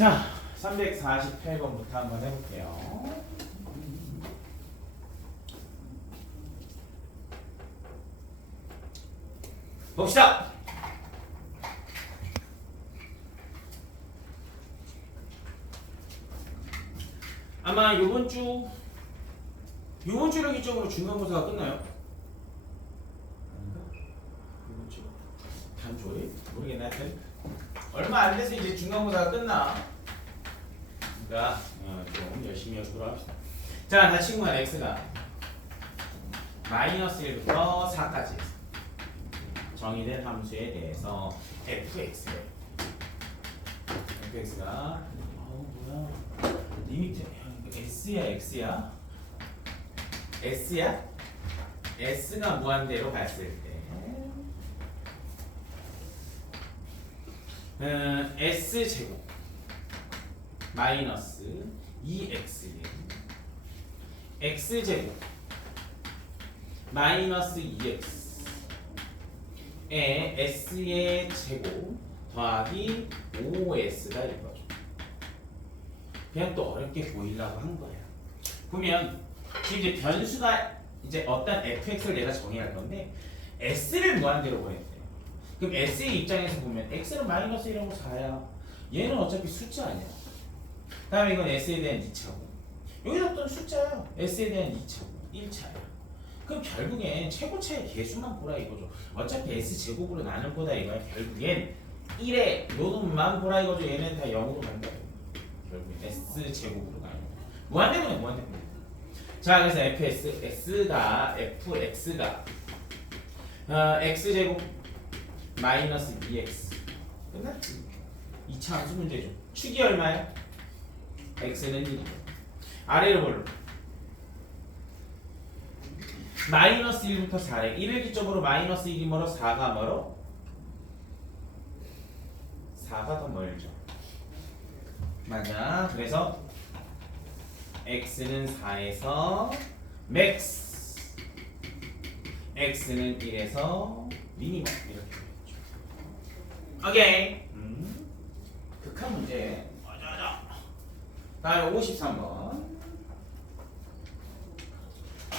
자, 348번부터 한번 해볼게요. 봅시다. 아마 요번 주를 기점으로 중간고사가 끝나요. 아닌가? 요번 주 다음 주에 모르겠네. 하여튼 얼마 안 돼서 이제 중간고사가 끝나. 그러니까 좀 열심히 해보도록 합시다. 자, 나 친구가 x가 마이너스 1부터 4까지 정의된 함수에 대해서 fx래. fx가 뭐야? 리미트 s야 x야? s야? s가 무한대로 갔을 때 s제곱 마이너스 2x에 x제곱 마이너스 2x에 s의 제곱 더하기 5s가 이거죠. 그냥 또 어렵게 보이려고 한 거예요. 보면 지금 이제 변수가 이제 어떤 fx를 내가 정의할 건데 s를 무한대로 보냈대요. 그럼 s의 입장에서 보면 x는 마이너스 1하고 4야. 얘는 어차피 숫자 아니야. 다음에 이건 s에 대한 2차고 여기서 또 숫자야. s에 대한 2차고 1차야. 그럼 결국엔 최고차의 개수만 보라 이거죠. 어차피 s제곱으로 나눌 거다 이거야. 결국엔 1의 요놈만 보라 이거죠. 얘는 다 0으로 간다. 결국엔 s제곱으로 나눠. 무한대분해 무한대분해. 자, 그래서 fx가 x제곱 마이너스 2x 끝났지. 2차 함수 문제죠. 축이 얼마야? x는 1이고 아래로 볼로 마이너스 1부터 4래. 1을 기점으로 마이너스 1이 멀어 4가 멀어? 4가 더 멀죠. 맞아. 그래서 x는 4에서 맥스 x는 1에서 미니멈 이렇게 되겠죠. 오케이. 극한 문제. 다음에 53번.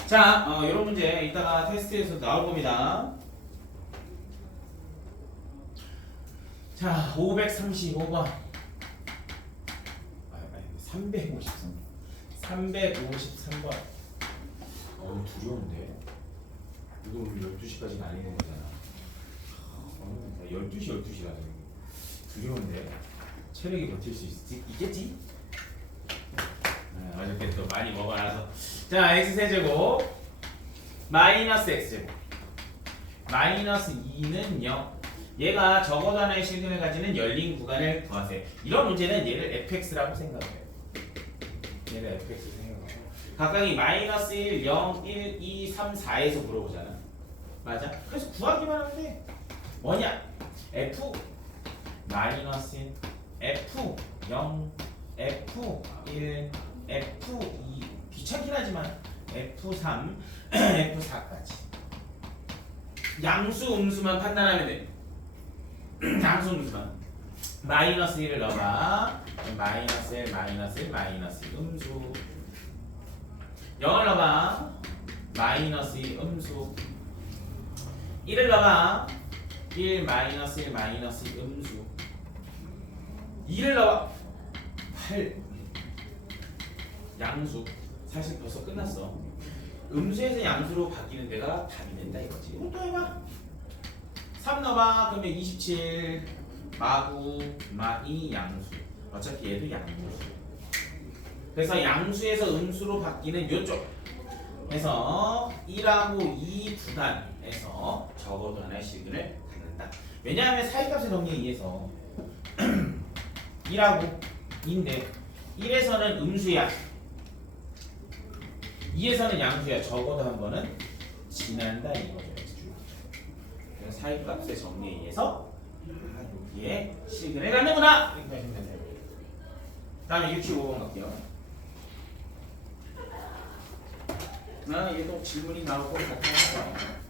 자, 이런 문제 이따가 테스트에서 나올 겁니다. 자, 535번. 353번. 두려운데. 이거 오늘 12시까지는 아니는 거잖아. 12시라서 두려운데. 체력이 버틸 수 있겠지? 어저께 또 많이 먹어놔서. 자, x세제곱 마이너스 x제곱 마이너스 2는 0. 얘가 적어도 하나의 실근을 가지는 열린 구간을 구하세요. 이런 문제는 얘를 fx라고 생각해요. 얘를 fx 생각하고 각각이 마이너스 1, 0, 1, 2, 3, 4에서 물어보잖아. 맞아? 그래서 구하기만 하면 돼. 뭐냐? f 마이너스 1, f 0, f 1, F2 귀찮긴 하지만 F3, F4까지 양수 음수만 판단하면 돼. 양수 음수만 마이너스 1을 넣어봐. 마이너스 1, 마이너스 1, 마이너스 1 음수 0을 넣어봐. 마이너스 2 음수 1을 넣어봐. 1, 마이너스 1, 마이너스 2 음수 2를 넣어봐. 8 양수. 사실 벌써 끝났어. 음수에서 양수로 바뀌는 데가 답이 된다 이거지. 또 해봐. 3 넣어봐. 그러면 27 마구 마이 양수. 어차피 얘도 양수. 그래서 양수에서 음수로 바뀌는 요쪽. 그래서 1하고 2 구간에서 적어도 하나의 실근을 갖는다. 왜냐하면 사이값의 정리에 의해서 1하고 2인데 1에서는 음수야. 2에서는 양수야. 적어도 한 번은 지난다 이거죠. 그래서 사이값의 정리에 의해서 여기에 실근을 갖는구나 이렇게 하시면 되세요. 다음에 65번 갈게요. 얘도 질문이 나올 것 같아요.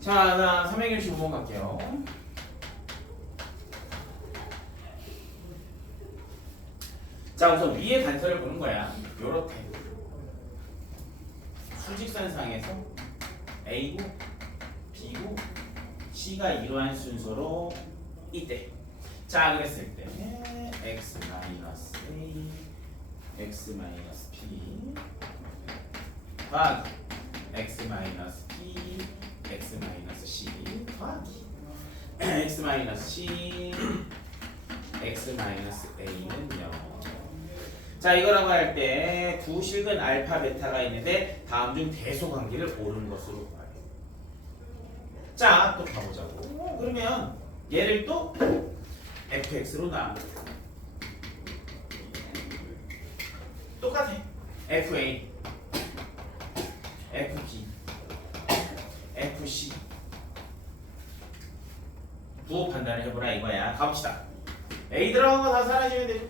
자, 365번 갈게요. 자, 우선 위에 단서를 보는 거야. 요렇게. 수직선상에서 A고 B고 C가 이러한 순서로 이때. 자, 그랬을 때 X 마이너스 A, X 마이너스 B 더하기 X 마이너스 B, X 마이너스 C 더하기 X 마이너스 C, X 마이너스 A는요. 자, 이거라고 할 때 두 실근 알파 베타가 있는데 다음 중 대소 관계를 옳은 것으로 봐요. 자, 또 가보자고. 그러면 얘를 또 fx로 놔. 똑같아. fa, fb, fc 부호 판단을 해보라 이거야. 가봅시다. a 들어간 거 다 사라지면 되죠.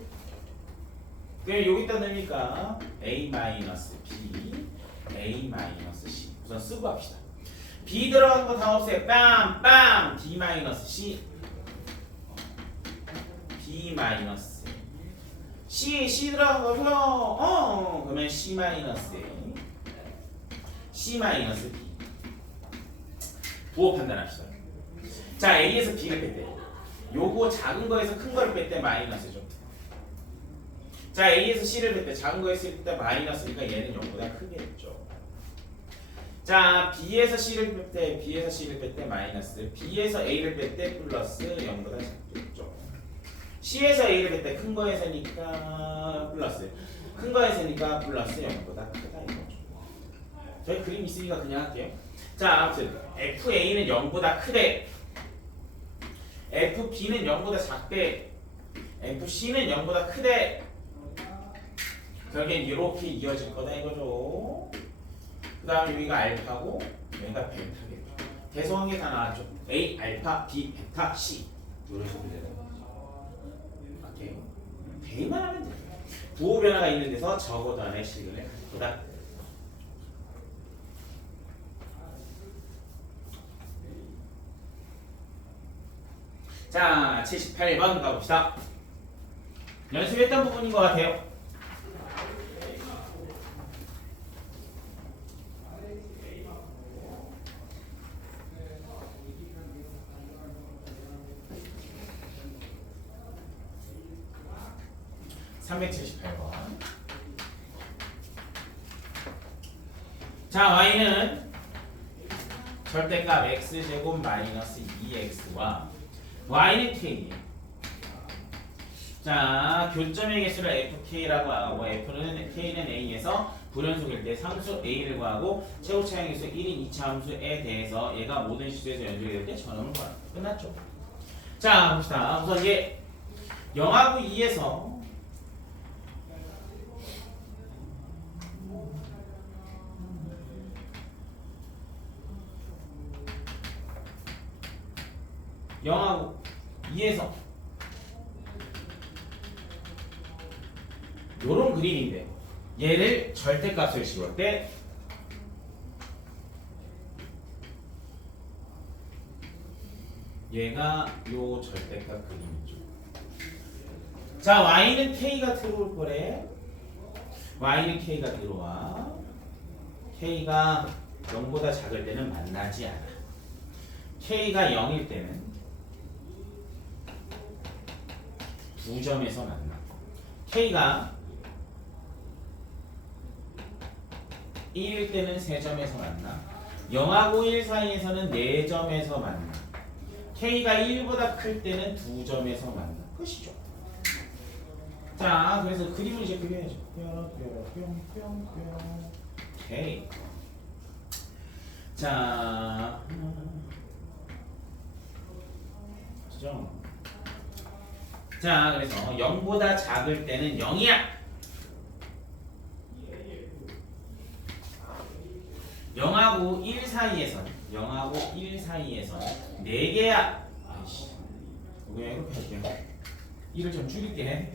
그럼 여기다 넣으니까 a-b, a-c 우선 쓰고 합시다. b 들어간 거 다 없애. 빰빰 b-c, b-c, c 들어간 거 풀어. 그러면 c-a, c-b 부호 판단합시다. 자, a에서 b를 뺐대. 요거 작은 거에서 큰 거를 뺐대. 마이너스죠. 자, A에서 C를 뺐대. 작은 거에서 일단 마이너스니까 얘는 0보다 크겠죠. 자, B에서 C를 뺐대. B에서 C를 뺐대. 마이너스. B에서 A를 뺐대. 플러스 0보다 작겠죠. C에서 A를 뺐대. 큰 거에서니까 플러스. 큰 거에서니까 플러스 0보다 크다 이거죠. 저희 그림 있으니까 그냥 할게요. 자, 아무튼 FA는 0보다 크대. FB는 0보다 작대. FC는 0보다 크대. 결국엔 이렇게 이어질 거다 이거죠. 그 다음에 여기가 알파고 여기가 베타겠죠. 대소관계 다 나왔죠. A, 알파, B, 베타, C 이런 식으로 되는 거죠. 맞게요. 대만 하면 돼요. 부호 변화가 있는 데서 적어도 안에 실근을 보다. 자, 78번 가봅시다. 연습했던 부분인 것 같아요. 자, y는 절대값 x제곱 마이너스 2x와 y는 k예요. 자, 교점의 개수를 fk라고 하고 f는 k는 a에서 불연속일 때 상수 a를 구하고 최고 차항 개수 1인 2차 함수에 대해서 얘가 모든 실수에서 연속이 될 때 전원을 구하는 거. 끝났죠? 자, 봅시다. 우선 얘 0하고 2에서 영하고 2에서 요런 그림인데 얘를 절대값을 씌울 때 얘가 요 절대값 그림이죠. 자, y는 k가 들어올 거래. y는 k가 들어와. k가 0보다 작을 때는 만나지 않아. k가 0일 때는 두 점에서 만나. k가 1일 때는 세 점에서 만나. 0하고 1 사이에서는 네 점에서 만나. k가 1보다 클 때는 두 점에서 만나. 끝이죠. 자, 그래서 그림을 이제 그려야죠. 뿅뿅뿅뿅뿅. 오케이. 자, 그죠? 자, 그래서 0보다 작을 때는 0이야. 0하고 1 사이에서 4개야. 아이씨. 그냥 이렇게 할게요. 1을 좀 줄일게.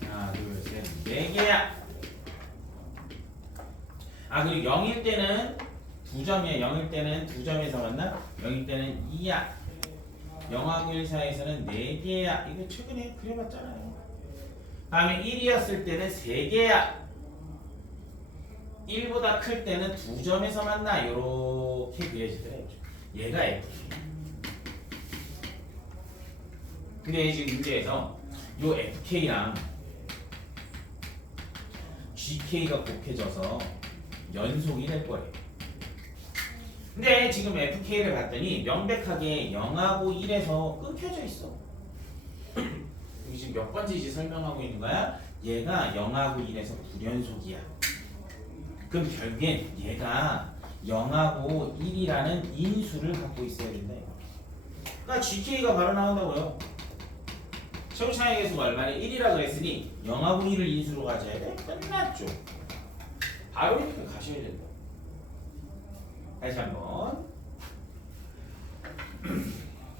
하나, 둘, 셋, 4개야. 아, 그리고 0일 때는 두 점이야. 0일 때는 두 점에서 만나. 0일 때는 2야. 0하고 1 사이에서는 4개야. 이거 최근에 그려봤잖아요. 다음에 1이었을 때는 3개야. 1보다 클 때는 두 점에서 만나. 이렇게 그려지더래요. 얘가 FK. 근데 지금 문제에서 요 FK랑 GK가 곱해져서 연속이 될 거예요. 근데 지금 FK를 봤더니 명백하게 0하고 1에서 끊겨져 있어. 여기 지금 몇 번째인지 설명하고 있는 거야? 얘가 0하고 1에서 불연속이야. 그럼 결국엔 얘가 0하고 1이라는 인수를 갖고 있어야 된다. 그러니까 GK가 바로 나온다고요. 최고차의 계수가 얼마나 1이라 그랬으니 0하고 1을 인수로 가져야 돼? 끝났죠. 바로 이렇게 가셔야 된다. 다시 한번.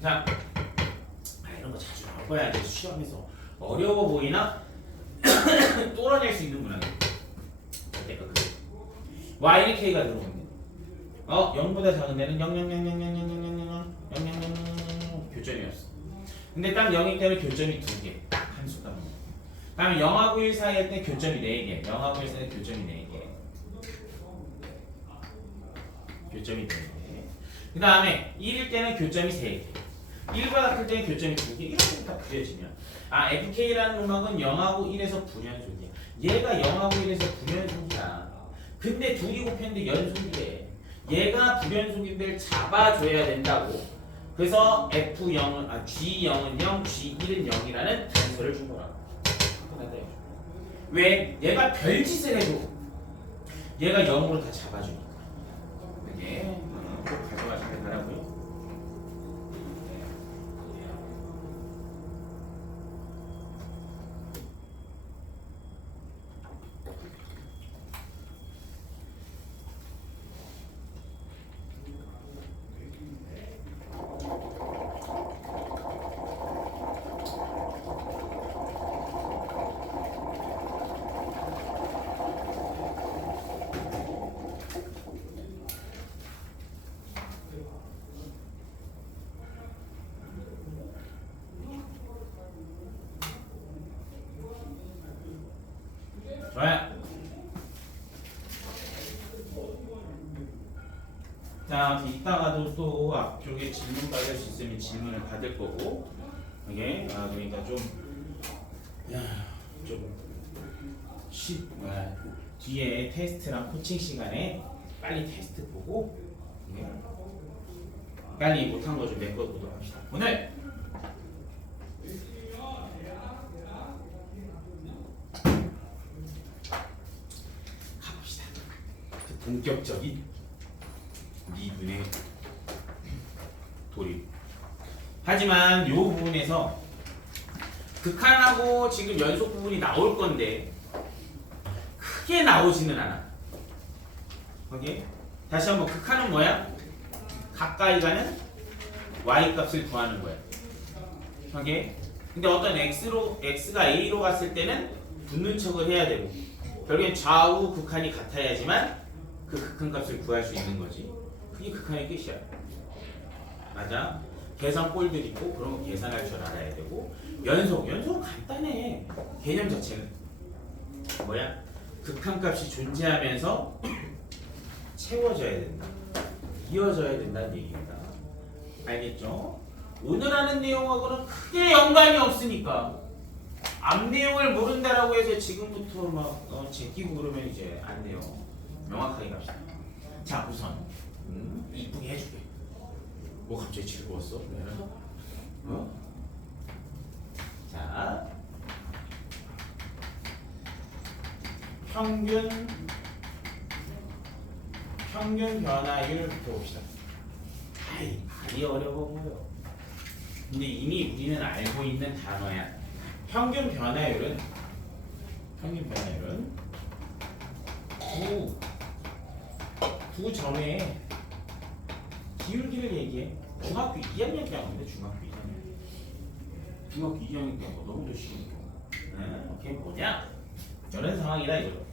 자, 이런 거 자주 나올 거야. 이제 시험에서 어려워 보이나? 뚫어낼 수 있는 문항이야. 어때까 그래. Y는 K가 들어오네. 0보다 작은 데는 0, 0, 0, 0, 0, 0, 0, 0, 0, 0, 0, 0, 교점이었어. 근데 딱 0이 때문에 교점이 2개. 딱 한 수가. 다음에 0하고 1 사이 할 때 교점이 4개. 0하고 1 사이 교점이 4개. 교점이 4개. 그 다음에 1일 때는 교점이 3개. 1보다 클 때는 교점이 2개. 이렇게 딱 그려지면 FK라는 음악은 0하고 1에서 불연속이야. 얘가 0하고 1에서 불연속이야. 근데 둘이 곱했는데 연속이래. 얘가 불연속인데 잡아줘야 된다고. 그래서 F0은 G0은 0, G1은 0이라는 단서를 준 거라고. 왜? 얘가 별짓을 해도 얘가 0으로 다 잡아주니까. 이게 꼭 가져가시길 바라고요. 좋아요. 자, 이따가도 또 앞쪽에 질문 받을 수 있으면 질문을 받을 거고, 이게 그러니까 뒤에 테스트랑 코칭 시간에 빨리 테스트 보고, 빨리 못한 거 좀 메꿔보도록 합시다. 오늘 가봅시다. 본격적인 미분의 돌입. 하지만 이 부분에서 극한하고 지금 연속 부분이 나올 건데 크게 나오지는 않아. 오케이? 다시 한번 극한은 뭐야? 가까이 가는 y 값을 구하는 거야. 오케이? 근데 어떤 x가 a로 갔을 때는 붙는 척을 해야 되고, 결국엔 좌우 극한이 같아야지만 그 극한 값을 구할 수 있는 거지. 그게 극한의 끝이야. 맞아? 계산 꼴들 있고 그런 거 계산할 줄 알아야 되고, 연속은 간단해. 개념 자체는 뭐야? 극한 값이 존재하면서 채워져야 된다. 이어져야 된다는 얘기입니다. 알겠죠? 오늘 하는 내용하고는 크게 연관이 없으니까 앞 내용을 모른다라고 해서 지금부터 막 제끼고 그러면 이제 안 돼요. 명확하게 갑시다. 자, 우선 이쁘게 해줄게. 뭐 갑자기 즐거웠어? 자, 평균 변화율부터 봅시다. 많이 어려워 보여. 근데 이미 우리는 알고 있는 단어야. 평균 변화율은 두 점의 기울기를 얘기해. 중학교 2학년 때 하는데 중학교 2학년 때 하고 너무 쉬운 거. 그게 뭐냐? 이런 상황이다 이거죠.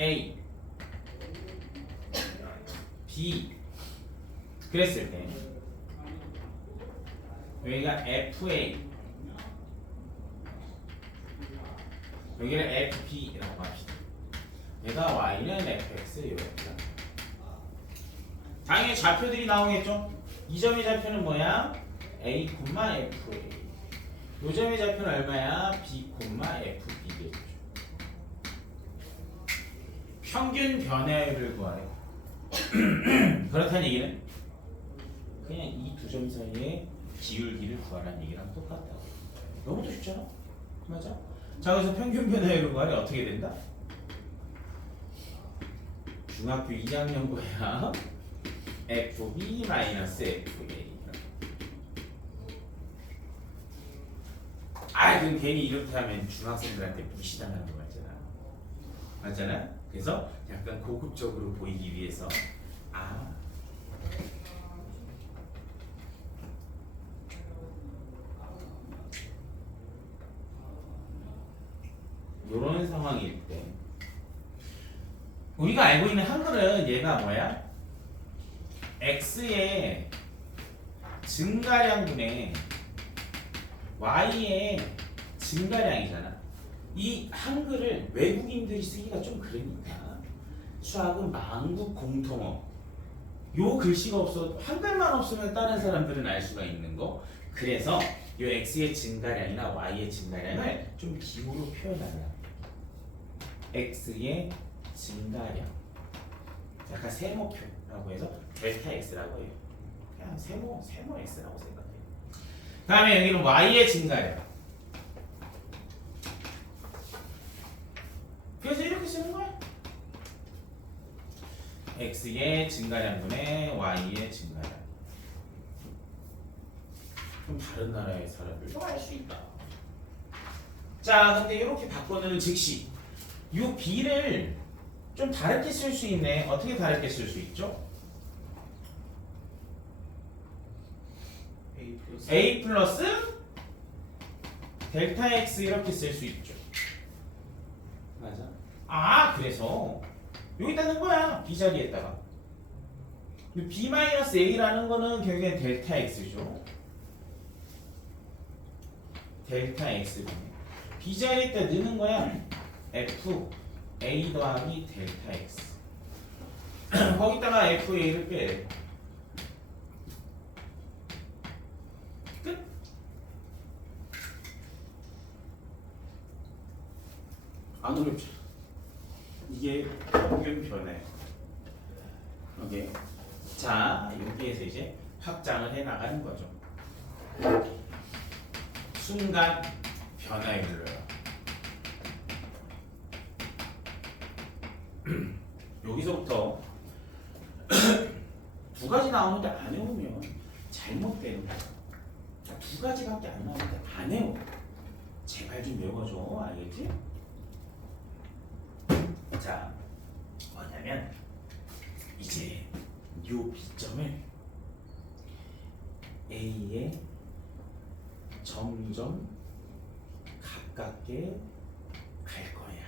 A, B 그랬을 때 여기가 FA 여기는 FB라고 합시다. 얘가 Y는 FX 이렇게. 당연히 좌표들이 나오겠죠? 이 점의 좌표는 뭐야? A, FA. 이 점의 좌표는 얼마야? B, FB겠죠. 평균 변화율을 구하래. 그렇다는 얘기는 그냥 이 두 점 사이의 기울기를 구하라는 얘기랑 똑같다고. 너무도 쉽잖아? 맞아? 자, 그래서 평균 변화율을 구하래. 어떻게 된다? 중학교 2학년 거야. FB-FA. 그럼 괜히 이렇게 하면 중학생들한테 무시당하는 거 맞잖아. 맞잖아? 그래서 약간 고급적으로 보이기 위해서 요런 상황일 때 우리가 알고 있는 한글은 얘가 뭐야? x의 증가량분의 y의 증가량이잖아. 이 한글을 외국인들이 쓰기가 좀 그러니까 수학은 만국 공통어. 요 글씨가 없어 한글만 없으면 다른 사람들은 알 수가 있는 거. 그래서 요 x의 증가량이나 y의 증가량을 좀 기호로 표현하냐. x의 증가량. 약간 세모표라고 해서 델타 x라고 해요. 그냥 세모 x라고 생각해요. 다음에 여기는 y의 증가량. 그래서 이렇게 쓰는 거야. x의 증가량분의 y의 증가량. 좀 다른 나라의 사람들도 알 수 있다. 자, 근데 이렇게 바꿔놓은 즉시 이 b를 좀 다르게 쓸 수 있네. 어떻게 다르게 쓸 수 있죠? a 플러스 델타 x 이렇게 쓸 수 있죠. 맞아. 그래서 여기다 넣은 거야. b 자리에다가. b-a라는 거는 결국엔 델타 x죠. 델타 x분의 b 자리에다 넣는 거야. f a 더하기 델타 x. 거기다가 fa를 빼. 끝. 안 어렵죠. 이게 평균 변화. 오케이. 자, 여기에서 이제 확장을 해 나가는 거죠. 순간 변화율로요. 여기서부터 두 가지 나오는데 안 외우면 잘못되는 거야. 두 가지밖에 안 나오는데 안 외워. 제발 좀 외워줘. 알겠지? 자, 뭐냐면 이제 요 B점을 A에 점점 가깝게 갈 거야.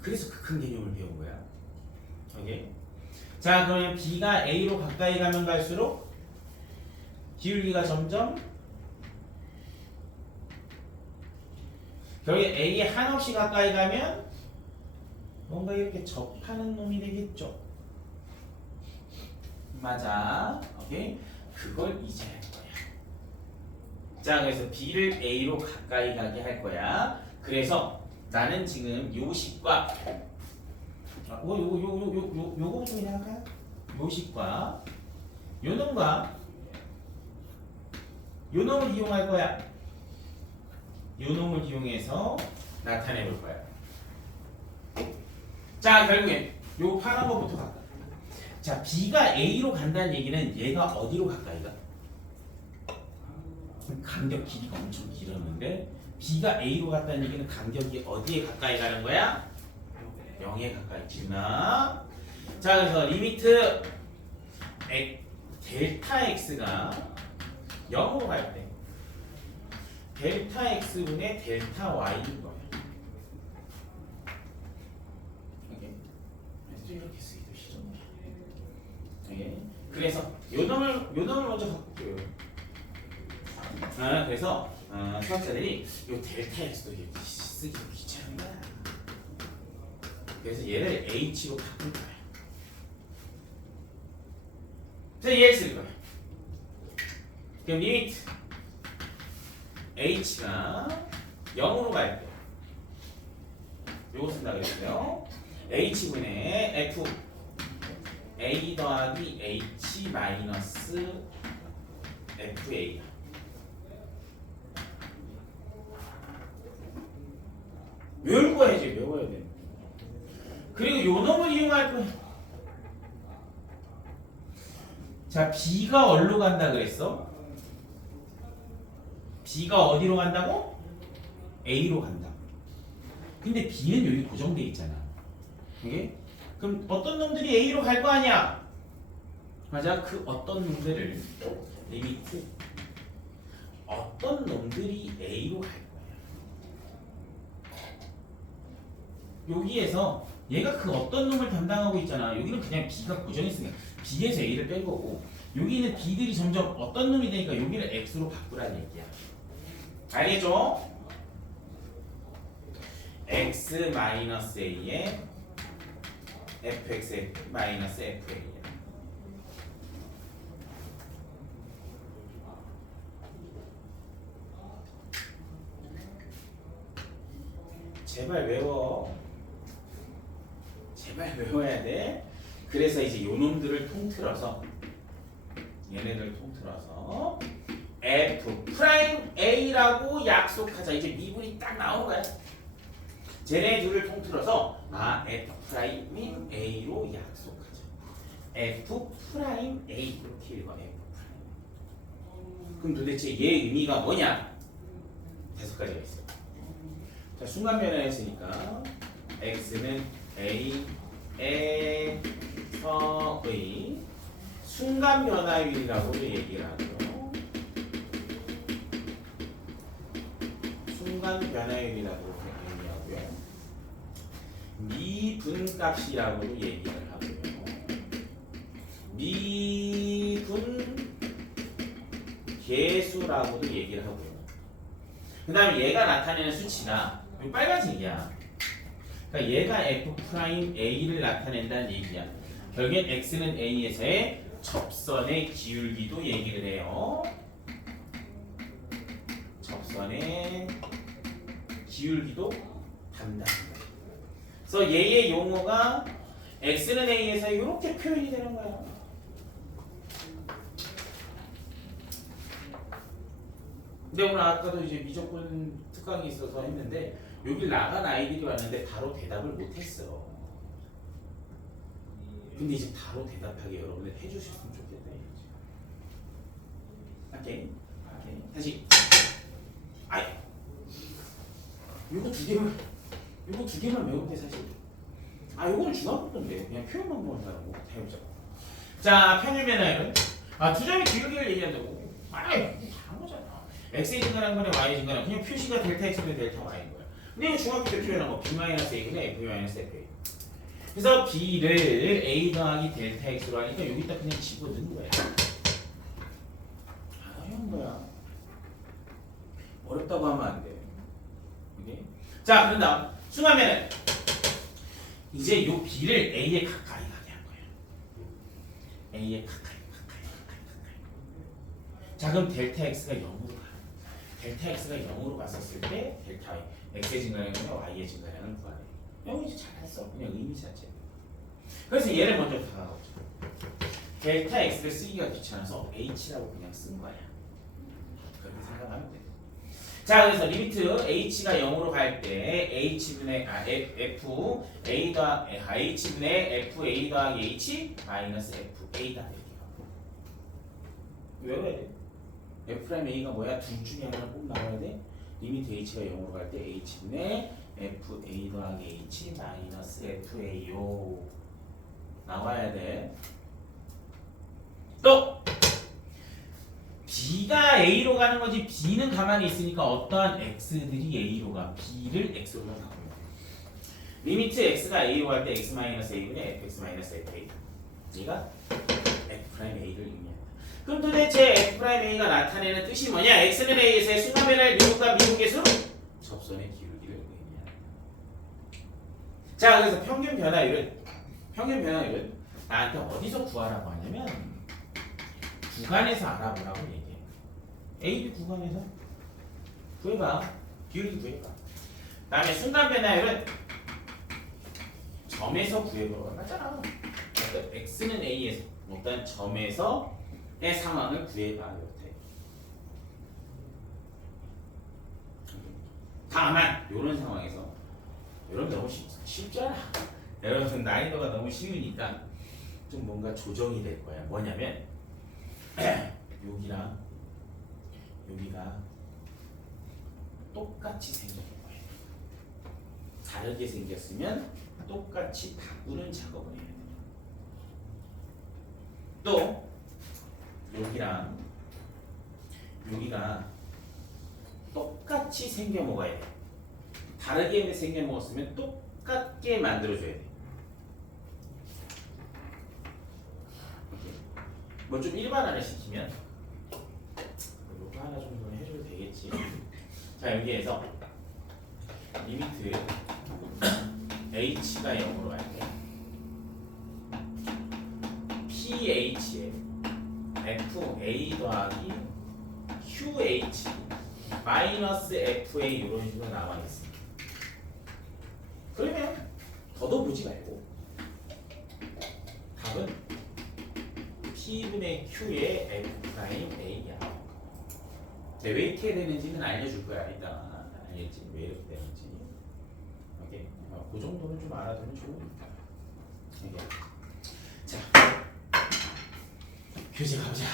그래서 그 큰 개념을 배운 거야. 오케이? 자, 그러면 B가 A로 가까이 가면 갈수록 기울기가 점점 결국에 A에 한없이 가까이 가면 뭔가 이렇게 접하는 놈이 되겠죠. 맞아. 오케이? 그걸 이제 할 거야. 자, 그래서 B를 A로 가까이 가게 할 거야. 그래서 나는 지금 요식과 요거부터 그냥 할까요? 요식과 요놈과 요놈을 이용할 거야. 요놈을 이용해서 나타내 볼 거야. 자, 결국엔 요 파란 거부터 갈까? 자, B가 A로 간다는 얘기는 얘가 어디로 가까이 가? 간격 길이가 엄청 길었는데 B가 A로 갔다는 얘기는 간격이 어디에 가까이 가는 거야? 0에 가까이 지나. 자, 그래서 리미트 델타 x가 0으로 갈 때 델타 x분의 델타 y인 거야. 그래서 요 놈을 먼저 갖고 올게요. 그래서 수학자들이 요 델타 x도 이렇게 쓰기 귀찮은 거야. 그래서 얘를 h로 바꿀 거야. 자, 얘를 쓸 거야. 그럼 리미트 h가 0으로 갈 때 요거 쓴다 그랬어요. h분의 f a 더하기 h 마이너스 fa. 외워야지, 외워야 돼. 그리고 요 놈을 이용할 거야. 자, b가 어디로 간다 그랬어? b가 어디로 간다고? a로 간다. 근데 b는 여기 고정돼 있잖아. 이게? 그럼 어떤 놈들이 a로 갈 거 아니야? 맞아. 그 어떤 놈들을 리미트 어떤 놈들이 a로 갈 거야. 여기에서 얘가 그 어떤 놈을 담당하고 있잖아. 여기는 그냥 b가 고정했으니까 b에서 a를 뺀 거고, 여기는 b들이 점점 어떤 놈이 되니까 여기를 x로 바꾸라는 얘기야. 알겠죠? x 마이너스 a에 fx 마이너스 fa. 제발 외워. 제발 외워야 돼. 그래서 이제 요 놈들을 통틀어서 얘네들 통틀어서 f 프라임 a라고 약속하자. 이제 미분이 딱 나오는 거야. 쟤네 둘을 통틀어서 f 프라임인 a로 약속하자. f 프라임 a 이렇게 읽어. f 프라임. 그럼 도대체 얘 의미가 뭐냐? 5가지가 있어. 자, 순간 변화했으니까 x는 a에서의 순간 변화율이라고 얘기를 하고요. 순간 변화율이라고 얘기하고요. 미분값이라고 얘기를 하고요. 미분 계수라고도 얘기를 하고요. 그 다음에 얘가 나타내는 수치가 빨간색이야. 그러니까 얘가 f 프라임 a를 나타낸다는 얘기야. 결국엔 x는 a에서의 접선의 기울기도 얘기를 해요. 접선의 기울기도 담당한다. 그래서 얘의 용어가 x는 a에서 이렇게 표현이 되는 거야. 근데 오늘 아까도 이제 미적분 특강이 있어서 했는데 여기 나간 아이들이 왔는데 바로 대답을 못했어. 근데 이제 바로 대답하게 여러분들 해주셨으면 좋겠다. 오케이. 다시. 아이. 요거 두 개만 외우면 돼 사실. 요거는 중학교 건데 그냥 표현만 보는다고 해보자. 자, 평일면은 두 점의 기울기를 얘기한다고. 다른 거잖아. x의 증가한 거네, y의 증가한 그냥 표시가 델타 x분의 델타 y인 거야. 근데 이거 중학교 때 표현한 거 b-a분의 f-fa. 그래서 b를 a 더하기 델타 x로 하니까 여기다 그냥 집어넣는 거야. 이런 거야. 어렵다고 하면 안 돼. 오케이? 자, 그런 다음 수하면은 이제 요 b를 a에 가까이 가게 한 거야. a에 가까이. 자, 그럼 델타 x가 0으로 가. 델타 x가 0으로 갔었을 때 델타 x의 증가량과 y의 증가량을 구하래. 이거 이제 잘했어. 그냥 의미 자체. 그래서 얘를 먼저 다가가보자. 델타 x를 쓰기가 귀찮아서 h라고 그냥 쓴 거야. 그렇게 생각하면 돼. 자, 그래서 리미트 h가 0으로 갈 때 h분의 f a 더 h분의 f a 더하기 h 마이너스 f a다 이렇게 가고. 외워야 돼. f 프라임 a가 뭐야? 둘 중에 하나는 꼭 나와야 돼. 리미트 h가 0으로 갈 때 h분의 f a 더하기 h 마이너스 f a요. 나와야 돼. 또 b가 a로 가는 거지 b는 가만히 있으니까 어떠한 x들이 a로 가. b를 x로 가고. 리미트 x가 a로 갈 때 x 마이너스 a분의 fx 마이너스 fa. 얘가 F'A를 의미한다. 그럼 도대체 F'A가 나타내는 뜻이 뭐냐? X는 A에서의 순환변화의 미분과 미분계수 접선의 기울기를 의미한다. 자, 그래서 평균 변화율은 나한테 어디서 구하라고 하냐면 구간에서 알아보라고 얘기해. A, B 구간에서 구해봐. 기울기 구해봐. 다음에 순간 변화율은 점에서 구해보라고 하잖아. 그러니까 X는 A에서 일단 점에서의 상황을 구해봐. 이렇게. 다만 이런 상황에서 여러분 너무 쉽잖아. 여러분 난이도가 너무 쉬우니까 좀 뭔가 조정이 될 거야. 뭐냐면 여기랑 여기가 똑같이 생긴 거예요. 다르게 생겼으면 똑같이 바꾸는 작업을 해야 돼요. 또 여기랑 여기가 똑같이 생겨 먹어야 돼. 다르게 생겨 먹었으면 똑같게 만들어줘야 돼. 뭐 좀 일반화를 시키면 이거 하나 정도는 해줘도 되겠지. 자, 여기에서 리미트 h가 0으로 할 때 ph에 fa 더하기 qh 마이너스 fa 이런 식으로 나와 있어. 그러면 더도 보지 말고 답은 P분의 Q의 F'A야. 왜 이렇게 되는지는 알려줄 거야. 이따가 알겠지? 왜 이렇게 되는지. 오케이. 그 정도는 좀 알아두면 좋으니까. 오케이. 자, 교재 가보자.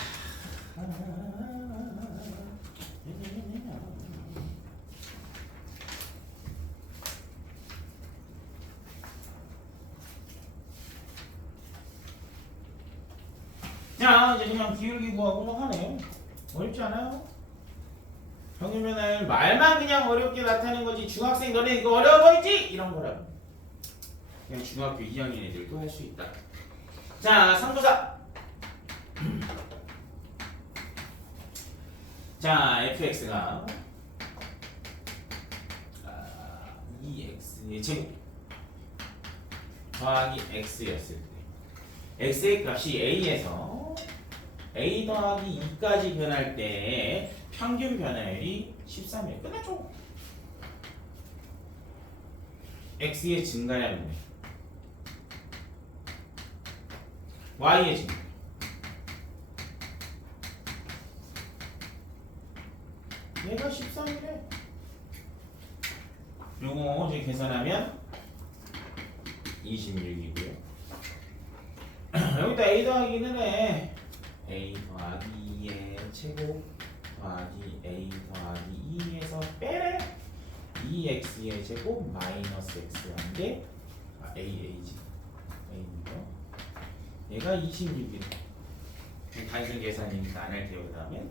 자, 이제 그냥 기울기 구하고 하네. 어렵지 않아요? 평균 변화율 말만 그냥 어렵게 나타내는 거지. 중학생 너네 이거 어려워 보이지? 이런 거라고. 그냥 중학교 2학년 애들도 할 수 있다. 자, 상부사. 자, fx가 2x의 제곱 더하기 x였을 때 x의 값이 a에서 a 더하기 2까지 변할 때 평균 변화율이 13이에요. 끝났죠? x의 증가량은 y의 증가. 얘가 13이래. 요거 이제 계산하면 26이고요. 여기다 a 더하기는 해. a 더하기 2의 제곱 더하기 a 더하기 2에서 빼래. 2x의 제곱 마이너스 x라는 게 a지. a입니다. 얘가 26이래. 단순 계산이니까 안 할게요. 그 다음에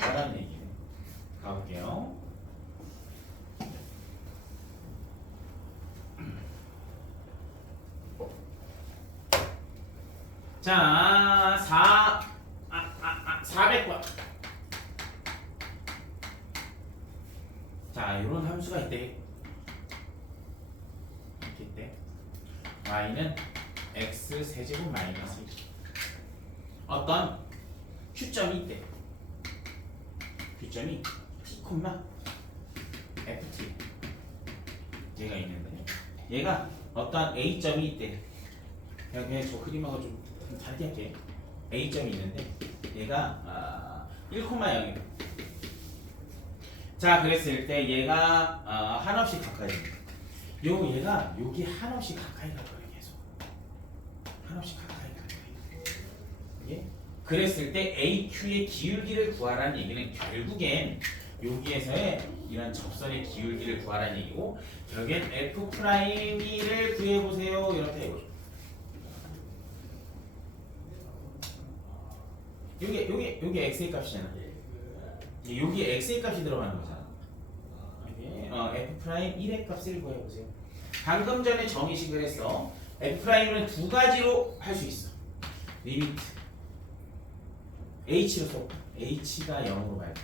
말하는 얘기네. 가볼게요. 자, 400번. 자, 이런 함수가 있대. 이렇게 있대. y는 x 세제곱 마이너스 1. 어떤 q점이 있대. q점이 t, ft 얘가 있는데 얘가 어떤 a점이 있대. 그냥 저 그림하고 좀 다르게 할게. a점이 있는데 얘가 1,0이다. 자, 그랬을 때 얘가 한없이 가까이. 얘가 여기 한없이 가까이 갈 거예요. 계속 한없이 가까이 갈 거예요. 예? 그랬을 때 AQ의 기울기를 구하라는 얘기는 결국엔 여기에서의 이런 접선의 기울기를 구하라는 얘기고 결국엔 F'E를 구해보세요 이렇게 이거죠. 요게 x의 값이잖아. 여기에 x의 값이 들어가는 거잖아. F'1의 값을 구해보세요. 방금 전에 정의식을 했어. F'는 두 가지로 할 수 있어. 리미트 h로 써. h가 0으로 갈 때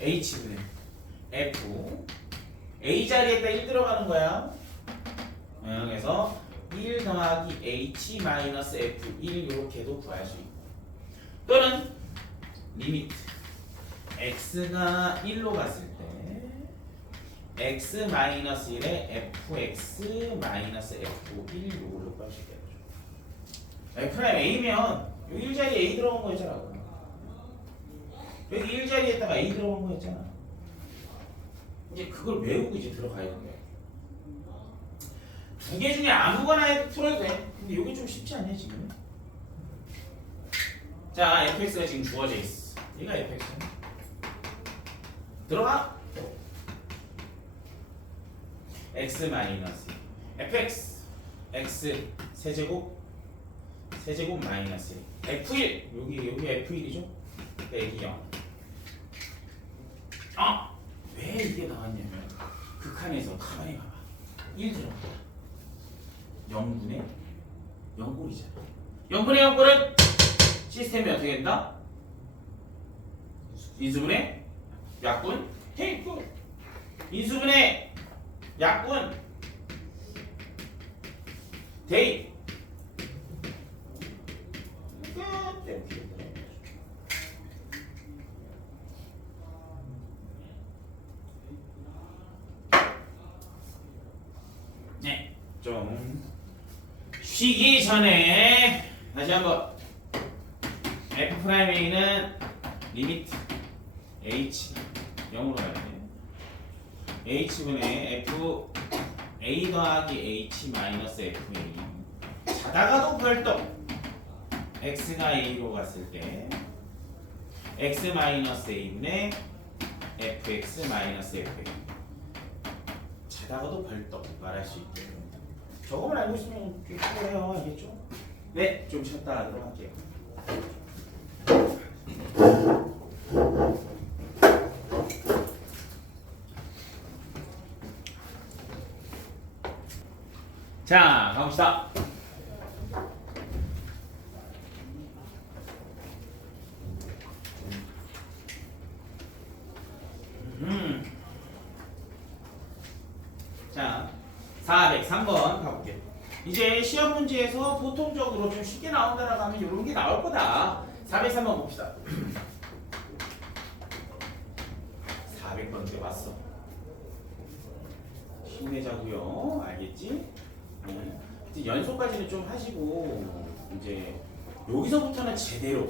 h는 f a 자리에다 1 들어가는 거야. 그래서 1 더하기 h 마이너스 f 1 이렇게도 구할 수 있고 또는 리미트 x가 1로 갔을 때 x 마이너스 1에 fx 마이너스 f1 이걸로 구할 수 있게 되죠. f'A면 여기 1자리에 a 들어간 거였잖아. 여기 1자리에다가 a 들어간 거였잖아. 이제 그걸 외우고 이제 들어가야 되는 거야. 두 개 중에 아무거나 해도 풀어도 돼. 근데 이게 좀 쉽지 않냐 지금? 자, fx가 지금 주어져 있어. 얘가 fx. 들어가. x 마이너스 fx x 세제곱 마이너스 f1 여기 f1이죠? 빼기 0. 왜 이게 나왔냐면 극한에서 가만히 봐봐. 1 들어간다. 0분의 0꼴이잖아. 0분의 0꼴은 시스템이 어떻게 된다? 인수분해 약분 해입분. 인수분해 약분 대입. 네, 좀 쉬기 전에 다시 한번 F'A는 리미트 h 0으로 가야 돼. h분의 f a 더하기 h 마이너스 fa 자다가도 벌떡 x가 a로 갔을 때 x 마이너스 a분의 fx 마이너스 fa 자다가도 벌떡 말할 수 있게 됩니다. 저거만 알고 있으면 좀 필요해요. 알겠죠? 네, 좀 쉬었다 하도록 할게요. 자, 가봅시다. 자, 403번 가볼게요. 이제 시험 문제에서 보통적으로 좀 쉽게 나온다라고 하면 이런 게 나올 거다. 403번 봅시다. 400번째 왔어. 힘내자고요. 알겠지? 이제 연속까지는 좀 하시고 이제 여기서부터는 제대로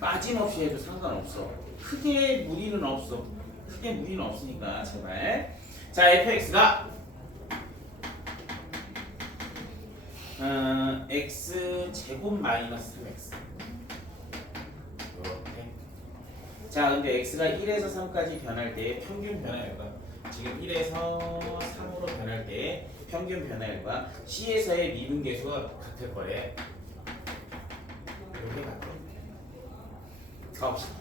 빠짐없이 해도 상관없어. 크게 무리는 없어. 크게 무리는 없으니까 제발. 자, fx가 x 제곱 마이너스 3x 이렇게. 자, 근데 x가 1에서 3까지 변할 때 평균 변화율과 지금 1에서 3으로 변할 때 평균 변화율과 C에서의 미분계수가 같을 거래. 이렇게 같아. 가봅시다.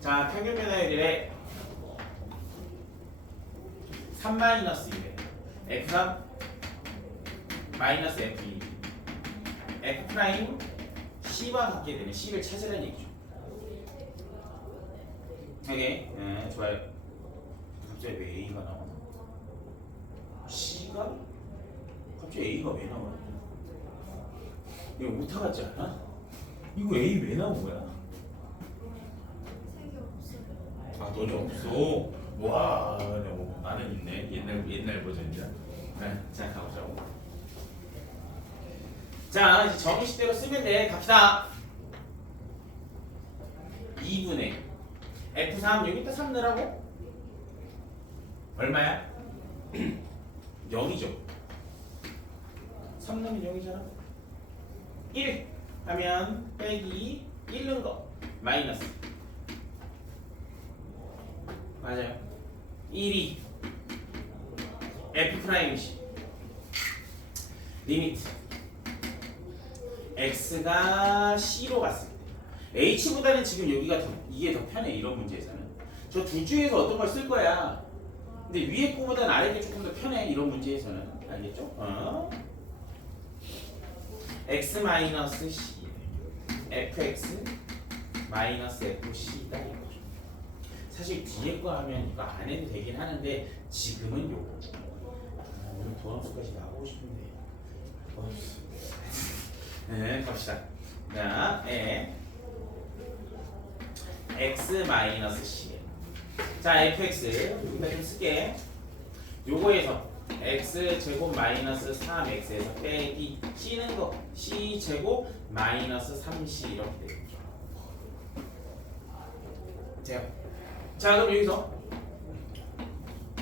자, 평균 변화율에 3 마이너스 1에 F3 마이너스 F2 F 프라임 C와 같게 되면 C를 찾으라는 얘기죠. 오케이. 좋아요. 갑자기 왜 A가 나와? C가? 갑자기 A가 왜 나와? 이거 우타 같지 않아? 이거 A 왜 나온 거야? 아, 돈이 없어. 와, 나는 있네. 옛날 버전이다. 자, 가보자고. 자, 이제 정의식대로 쓰면 돼. 갑시다. 2분의 F3 여기다 3 넣으라고? 얼마야? 0이죠. 3 넣으면 0이잖아. 1 하면 빼기 1 넣은 거 마이너스 맞아요. 1이 f 프라임이지. 리미트 x가 c로 갔을 때 h보다는 지금 여기가 이게 더 편해. 이런 문제에서는 저 두 중에서 어떤 걸 쓸 거야. 근데 위에 거보다는 아래 게 조금 더 편해. 이런 문제에서는 알겠죠? x 마이너스 c fx 마이너스 fc가 이거죠. 사실 뒤에 거 하면 이거 안 해도 되긴 하는데 지금은 요거. 오늘 도넛까지 나오고 싶은데. 네, 갑시다. 자, x 마이너스 c. 자, fx 여기다 좀 쓸게. 요거에서 x 제곱 마이너스 3x에서 빼기 c는 거 c 제곱 마이너스 3c 이렇게 되겠죠. 자, 그럼 여기서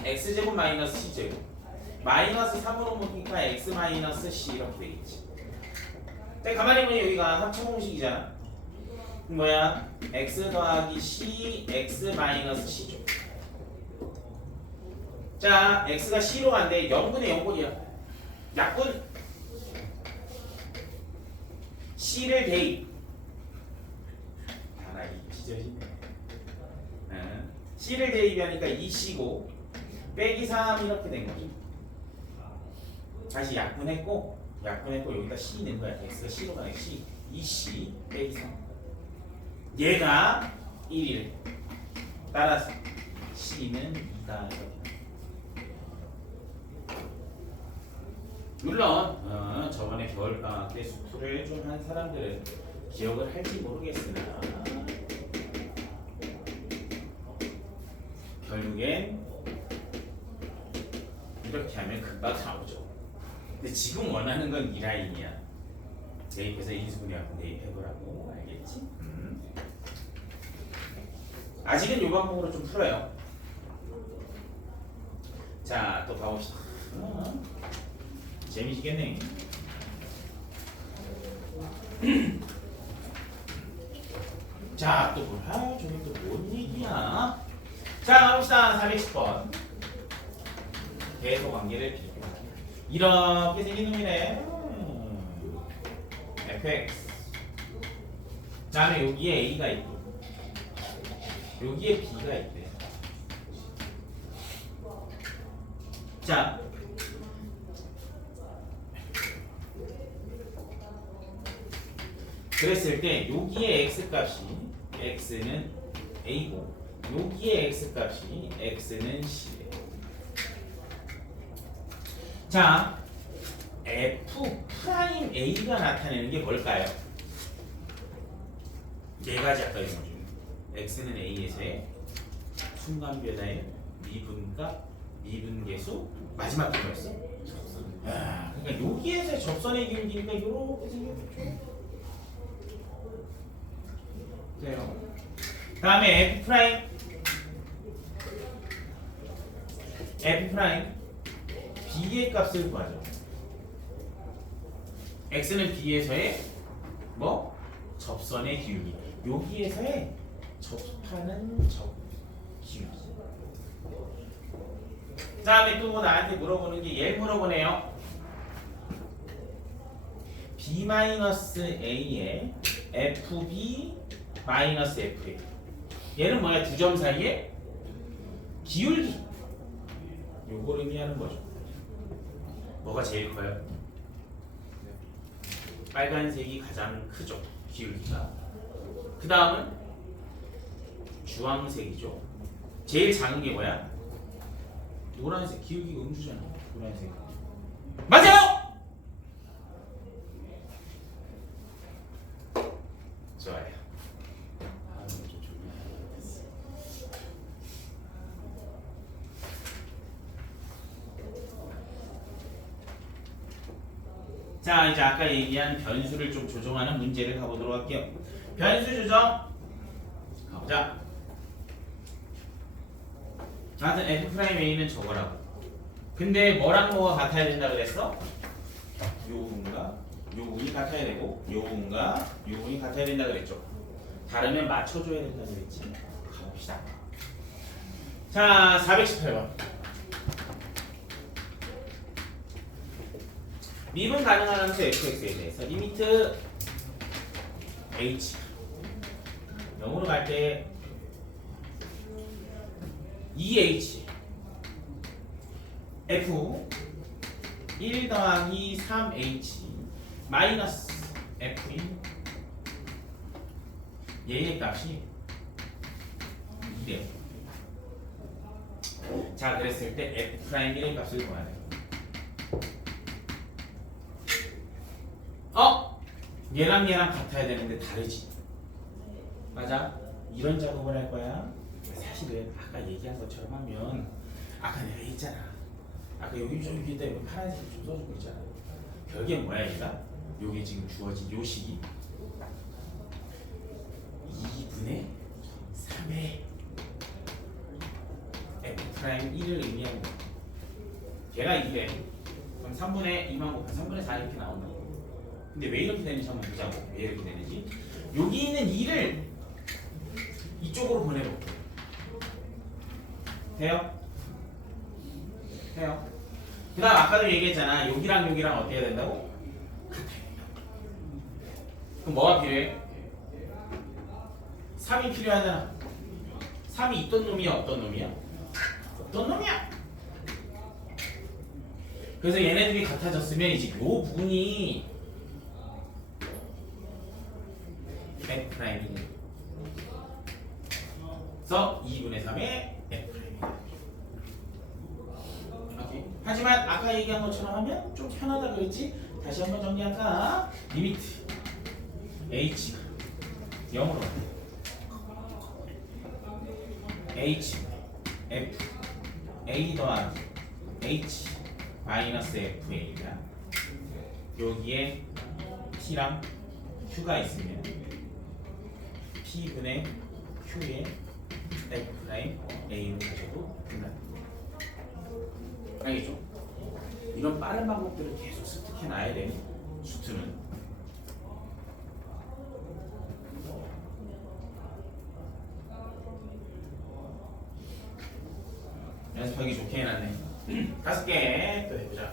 x 제곱 마이너스 c 제곱 마이너스 3으로 묶으니까 x 마이너스 c 이렇게 되겠지. 자, 가만히 보면 여기가 합차 공식이잖아. 뭐야? x 더하기 c x 마이너스 c죠. 자, x가 c로 간대. 0분의 0꼴이야. 약분 c를 대입. 하나 이 찢어지네. c를 대입하니까 2c고 빼기 3 이렇게 된 거지. 다시 약분했고 여기다 c 낸 거야. x가 c로 가네. c 2c 빼기 3. 얘가 1이래. 따라서 c는 2다. 물론 저번에 겨울방학 때 수투를 좀 한 사람들은 기억을 할지 모르겠으나 결국엔 이렇게 하면 금방 나오죠. 근데 지금 원하는 건 이 라인이야. 대입해서 인수분해하고 대입해보라고. 알겠지? 아직은 이 방법으로 좀 풀어요. 자, 또 가봅시다. 재미지겠네. 자, 또 뭐야? 저기 또 뭔 얘기야? 자, 가봅시다. 410번. 대소 관계를 비교하기. 이렇게 생긴 놈이네. fx. 다음에 여기에 a가 있고, 여기에 b가 있대. 자, 그랬을 때 여기에 x 값이 x는 a고 여기에 x 값이 x는 c. 자, f 프라임 a가 나타내는 게 뭘까요? 네 가지 아까 이거 중 x는 a에서의 순간 변화의 미분값, 미분계수, 마지막 게 뭐였어? 그러니까 여기에서 접선의 기울기니까 이렇게 생겼죠. 돼요. 다음에 f 프라임 b의 값을 구하죠. x는 b에서의 뭐 접선의 기울기, 여기에서의 접하는 기울기. 다음에 또 나한테 물어보는 게 얘 물어보네요. b-a의 fb 마이너스 fa. 얘는 뭐야? 두 점 사이에 기울기. 요걸 의미하는 거죠. 뭐가 제일 커요? 빨간색이 가장 크죠. 기울기가. 그 다음은 주황색이죠. 제일 작은 게 뭐야? 노란색. 기울기가 음수잖아. 노란색. 맞아요! 좋아요. 자, 이제 아까 얘기한 변수를 좀 조정하는 문제를 가보도록 할게요. 변수 조정 가보자. 나한테 f'a는 저거라고. 근데 뭐랑 뭐가 같아야 된다 그랬어? 요 운과 요 운이 같아야 되고 요 운과 요 운이 같아야 된다 그랬죠. 다르면 맞춰줘야 된다 그랬지. 가봅시다. 자, 418번. 미분 가능한 함수 fx에 대해서 리미트 h 0으로 갈 때 2h f 1 더하기 3h 마이너스 f인 얘의 값이 2래. 자, 그랬을 때 f'1의 값을 구하래. 얘랑 얘랑 같아야 되는데 다르지. 맞아? 이런 작업을 할 거야. 사실은 아까 얘기한 것처럼 하면 아까 내가 했잖아. 아까 여기 좀 위에다 여기 파란색 좀 써주고 있잖아. 별게 뭐야 얘가? 요게 지금 주어진 요 식이 2분의 3의 f'1을 의미하는 거야. 걔가 2래. 그럼 3분의 2만 곱하면 3분의 4 이렇게 나온다. 근데 왜 이렇게 되는지 한번 보자고. 왜 이렇게 되는지. 여기 있는 2를 이쪽으로 보내볼게. 돼요? 돼요? 그 다음 아까도 얘기했잖아. 여기랑 여기랑 어떻게 해야 된다고? 같아야 된다고. 그럼 뭐가 필요해? 3이 필요하잖아. 3이 있던 놈이야 없던 놈이야? 없던 놈이야. 그래서 얘네들이 같아졌으면 이제 요 부분이 F'이네. 그래서 2분의 3의 F'이다. 오케이. 하지만 아까 얘기한 것처럼 하면 좀 편하다 그랬지? 다시 한번 정리할까? 리미트 H가 0으로 H F A 더하기 H 마이너스 FA가 여기에 T랑 Q가 있으면 P분의 Q의 F' A로 가져도 된다. 알겠죠? 이런 빠른 방법들을 계속 습득해 놔야 되는 수트는 연습하기 좋게 해놨네. 5개 또 해보자.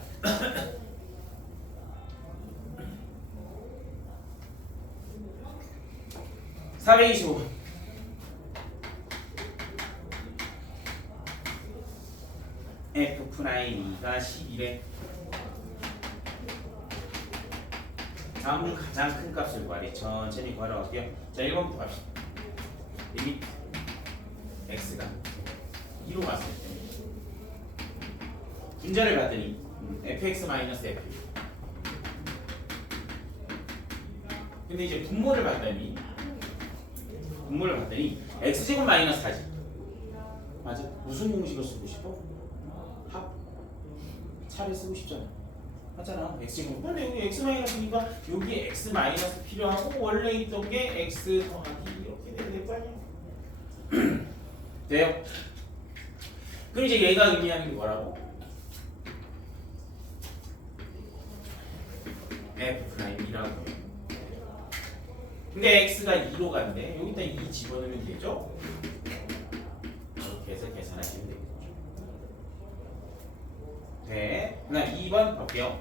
425번. F'E가 11에 다음 중 가장 큰 값을 구하래. 천천히 구하러 갈게요. 자, 1번부터 갑시다. 리미트 x가 2로 갔을 때 분자를 봤더니 fx-f. 근데 이제 분모를 봤더니 x제곱 마이너스 4지. 맞아? 무슨 공식을 쓰고 싶어? 합? 차를 쓰고 싶잖아. 맞잖아. x제곱. 근데 여기 x 마이너스니까 여기에 x 마이너스 필요하고 원래 있던 게 x 더하기 이렇게 돼야 될 거 아니야? 돼요? 그럼 이제 얘가 의미하는 게 뭐라고? F'이라고. 근데 x가 2로 간대. 여기다 2 집어넣으면 되죠? 이렇게 해서 계산하시면 되겠죠. 네. 그다음 2번 볼게요.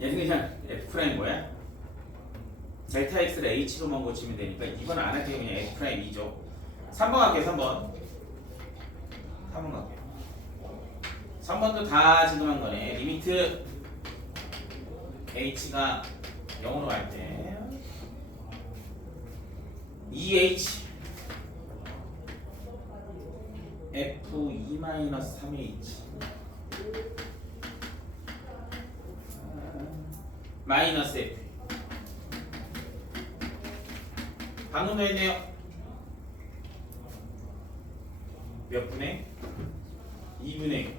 얘는 그냥 F' 뭐야? 델타 x를 h로만 고치면 되니까 2번 안 할게요. 그냥 F'이죠. 3번 갈게요. 3번 갈게요. 3번도 다 지금 한 거네. 리미트 h가 0으로 갈 때 2h f2-3h 마이너스 f. 방금도 했네요. 몇 분의? 2분의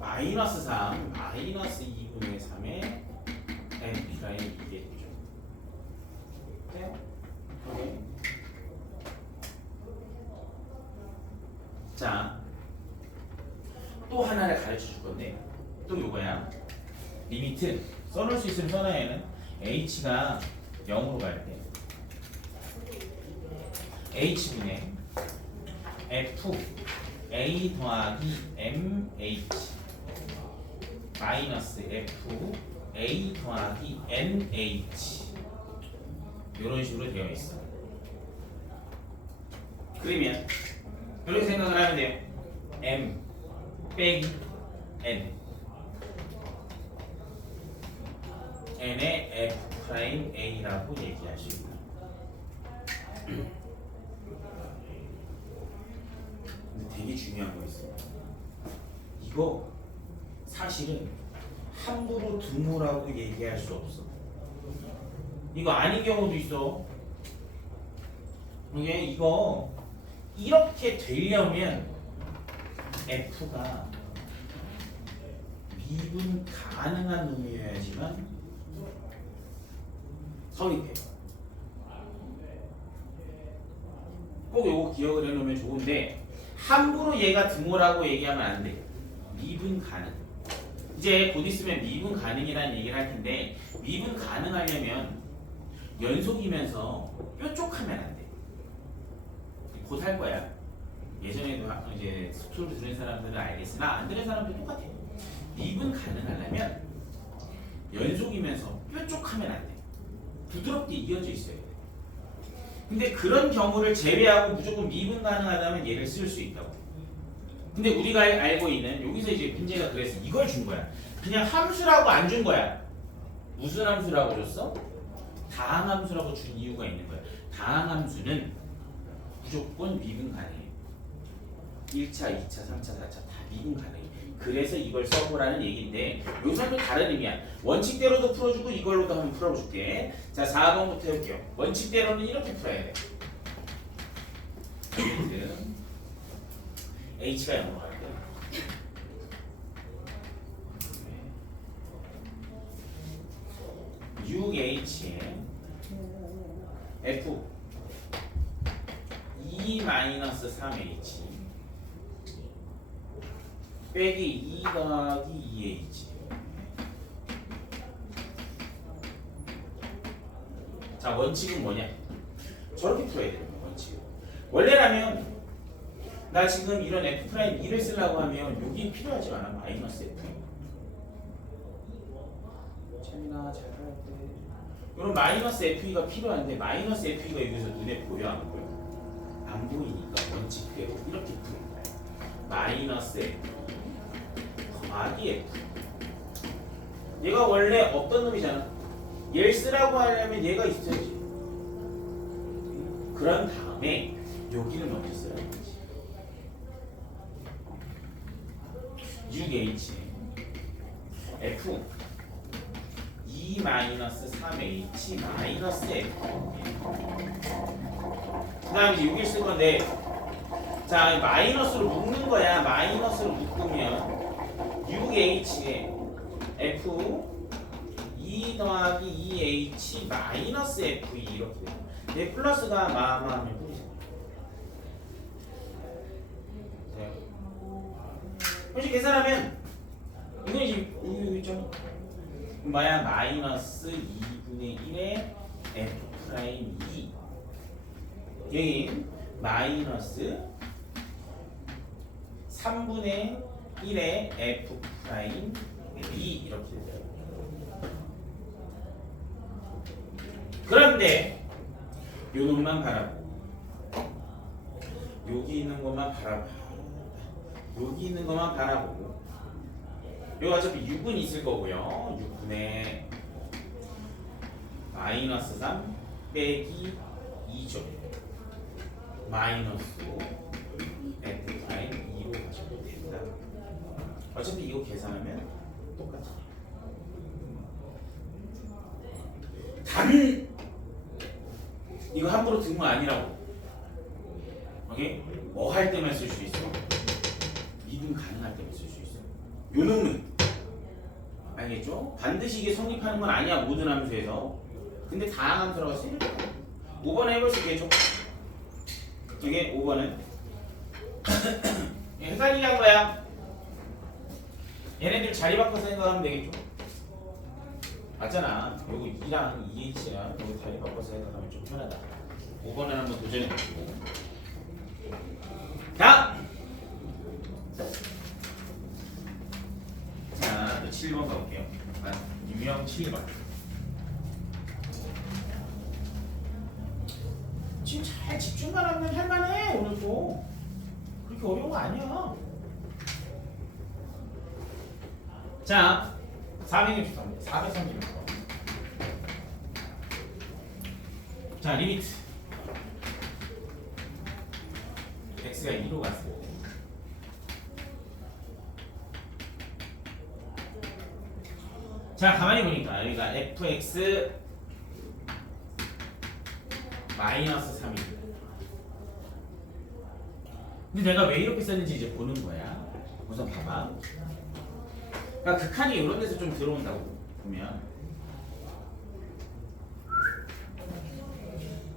마이너스 3 마이너스 2분의 3의 np라인 이겠죠. 돼요? 오케이. 자, 또 하나를 가르쳐 줄 건데 또 요거야. 리미트 써놓을 수 있으면 써놔야 하는 h가 0으로 갈 때 h분의 f a 더하기 mh 마이너스 f a 더하기 nh 이런 식으로 되어 있어. 그러면 이렇게 생각을 하면 돼요. m 빼기 n n의 f 프라임 a라고 얘기하시고 근데 되게 중요한 거 있어요. 이거 사실은 함부로 등호라고 얘기할 수 없어. 이거 아닌 경우도 있어. 이거 이렇게 되려면 F가 미분 가능한 놈이어야지만 성립해. 꼭 요거 기억을 해놓으면 좋은데 함부로 얘가 등호라고 얘기하면 안 돼. 미분 가능. 이제 곧 있으면 미분 가능이라는 얘기를 할 텐데 미분 가능하려면 연속이면서 뾰족하면 안 돼. 곧 할 거야. 예전에도 이제 수투를 들은 사람들은 알겠으나 안 들은 사람도 똑같아. 미분 가능하려면 연속이면서 뾰족하면 안 돼. 부드럽게 이어져 있어야 돼. 근데 그런 경우를 제외하고 무조건 미분 가능하다면 얘를 쓸 수 있다고. 근데 우리가 알고 있는 여기서 이제 문제가 그래서 이걸 준 거야. 그냥 함수라고 안 준 거야. 무슨 함수라고 줬어? 다항함수라고 준 이유가 있는 거야. 다항함수는 무조건 미분 가능해. 1차, 2차, 3차, 4차 다 미분 가능해. 그래서 이걸 써보라는 얘기인데 여기서는 또 다른 의미야. 원칙대로도 풀어주고 이걸로도 한번 풀어볼게. 자, 4번부터 해볼게요. 원칙대로는 이렇게 풀어야 돼. H가 0으로 갈 때 6H에 F 2-3H 빼기 2 더하기 2H. 자, 원칙은 뭐냐? 저렇게 풀어야 돼요. 원칙은 원래라면 나 지금 이런 F'2를 쓰려고 하면 여기 필요하지 않아. 마이너스 F. 재민아 잘 봐야 돼. 이런 마이너스 F2가 필요한데 마이너스 F2가 여기서 눈에 보여 안 보여? 안 보이니까 원칙대로 이렇게 푸는 거야. 마이너스 F 더하기 F. 얘가 원래 없던 놈이잖아. 얘를 쓰라고 하려면 얘가 있어야지. 그런 다음에 여기를 먼저 쓰라는 거지. 6H F 2-3H 마이너스 F. 그 다음에 이제 6을 쓸 건데 자, 마이너스로 묶는 거야. 마이너스로 묶으면 6H에 F 2 더하기 2H 마이너스 F2 이렇게 돼. 얘 플러스가 마음하면 뿌리잖아. 혹시 계산하면 이거 이제 여기 있죠? 뭐야? 마이너스 2분의 1의 F 프라임 2 여기 마이너스 3분의 1의 F 프라임 2 이렇게 돼요. 그런데 요 놈만 바라보고 여기 있는 것만 바라보고 여기 있는 것만 바라보고 여기 어차피 6은 있을 거고요. 6분의 마이너스 3 빼기 2죠. 마이너스 F 프라임 2로 가셔도 된다. 어차피 이거 계산하면 똑같아. 단 이거 함부로 등호 아니라고. 오케이? 뭐 할 때만 쓸 수 있어? 미분 가능할 때만 쓸 수 있어. 요 놈은 알겠죠? 반드시 이게 성립하는 건 아니야. 모든 함수에서. 근데 다항 함수라고 쓰면 5번에 해볼 수 있겠죠? 이게 5번은 헷갈리게 한 거야. 얘네들 자리 바꿔서 생각하면 되겠죠? 맞잖아. 요거 2랑 2H랑 요거 자리 바꿔서 생각하면 좀 편하다. 5번을 한번 도전해 보시고. 자! 자, 또 7번 가볼게요. 유형 7번. 지금 잘 집중만 하면 할만해, 오늘도. 그렇게 어려운 거 아니야. 자, 436번. 자, 리미트. x가 2로 갔을 때. 자, 가만히 보니까 여기가 fx 마이너스 3입니다. 근데 내가 왜 이렇게 썼는지 이제 보는 거야. 우선 봐봐. 그러니까 극한이 이런 데서 좀 들어온다고 보면.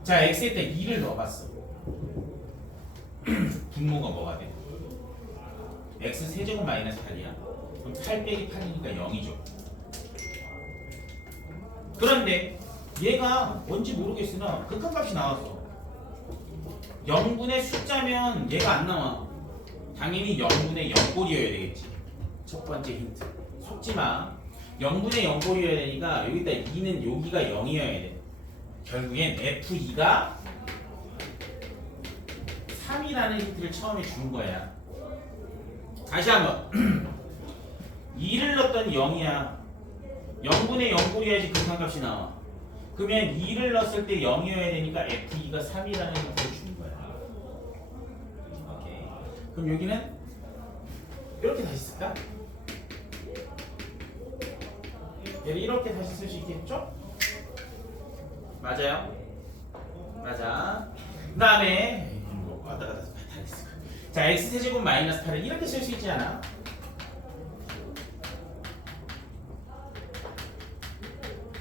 자, x에 때 2를 넣어봤어. 분모가 뭐가 돼? x 세제곱 마이너스 8이야. 그럼 8 빼기 8이니까 0이죠. 그런데 얘가 뭔지 모르겠으나 극한값이 나왔어. 0분의 숫자면 얘가 안 나와. 당연히 0분의 0꼴이어야 되겠지. 첫 번째 힌트. 속지마. 0분의 0꼴이어야 되니까 여기다 2는 여기가 0이어야 돼. 결국엔 F2가 3이라는 힌트를 처음에 준 거야. 다시 한번. 2를 넣었더니 0이야. 0분의 0꼴이어야지 극한값이 나와. 그러면 2를 넣었을 때 0이어야 되니까 F2가 3이라는 힌트를 준 거야. 오케이. 그럼 여기는 이렇게 다시 쓸까? 얘를 이렇게 다시 쓸 수 있겠죠? 맞아요? 맞아. 그 다음에 자, x세제곱 마이너스 8을 이렇게 쓸 수 있지 않아?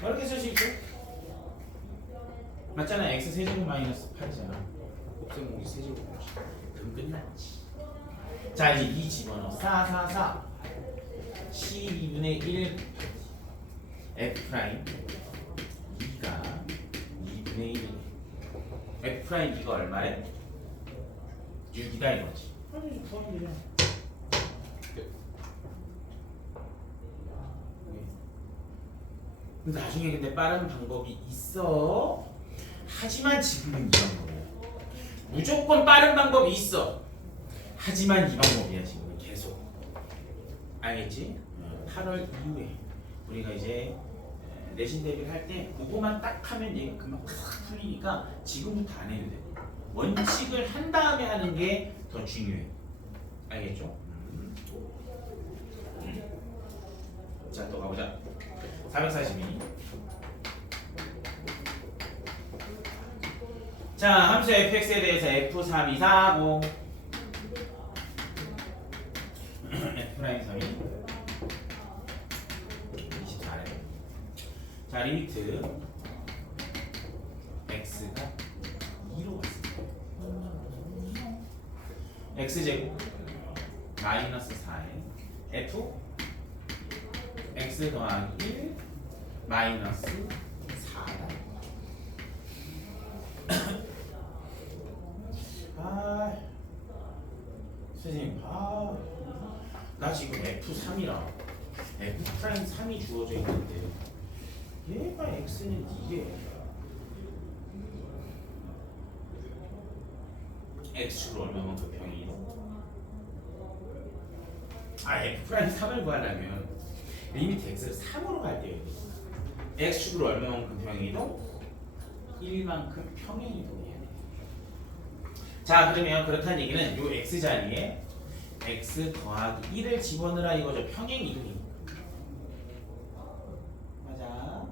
이렇게 쓸 수 있죠? 맞잖아. x세제곱 마이너스 8이잖아. 곱셈공이 세제곱 그럼 끝났지. 자, 이제 2 집어넣어. 4 12분의 1 f 프라임 2가 2분의 1 f 프라임 2가 얼마래? 6이다 이거지. 아니, 구하면 되잖아. 나중에 근데 빠른 방법이 있어. 하지만 지금은 이 방법이야. 무조건 빠른 방법이 있어. 하지만 이 방법이야 지금은 계속. 알겠지? 8월 이후에 우리가 이제 내신 대비를 할 때 그거만 딱 하면 얘가 금방 탁 풀리니까 지금부터 안 해도 돼. 원칙을 한 다음에 하는 게 더 중요해. 알겠죠? 자, 또 가보자. 442. 자, 함수 fx에 대해서 f3240 f'3이 24래. 자, 리미트 x가 2로 갔을 때 x제곱 마이너스 4에 f x 더하기 1 마이너스 4다. 아, 선생님, 나 지금 F3이라 F' 3이 주어져 있는데 얘가 X는 이게 X축으로 얼마만큼 평이에요? F' 3을 구하려면 리미트 X를 3으로 갈 때요. X축으로 얼마만큼 평행이동? 1만큼 평행이동해야 돼. 자, 그러면 그렇다는 얘기는 요 X 자리에 X 더하기 1을 집어넣으라 이거죠. 평행이동이. 맞아.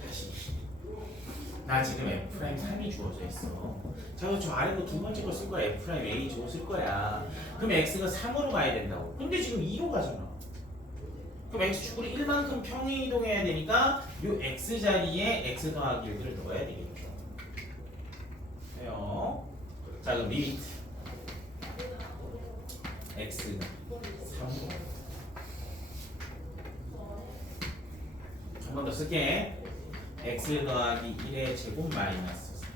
다시. 나 지금 F'3이 주어져 있어. 자, 저 아래 거 두 번째 거 쓸 거야. F'A 주어 쓸 거야. 그럼 X가 3으로 가야 된다고. 근데 지금 2로 가잖아. 그럼 X축으로 1만큼 평행이동해야 되니까 요 X 자리에 X 더하기 1을 넣어야 되겠죠. 돼요. 자, 그럼 리미트 X가 3으로 한 번 더 쓸게. X 더하기 1의 제곱 마이너스 3.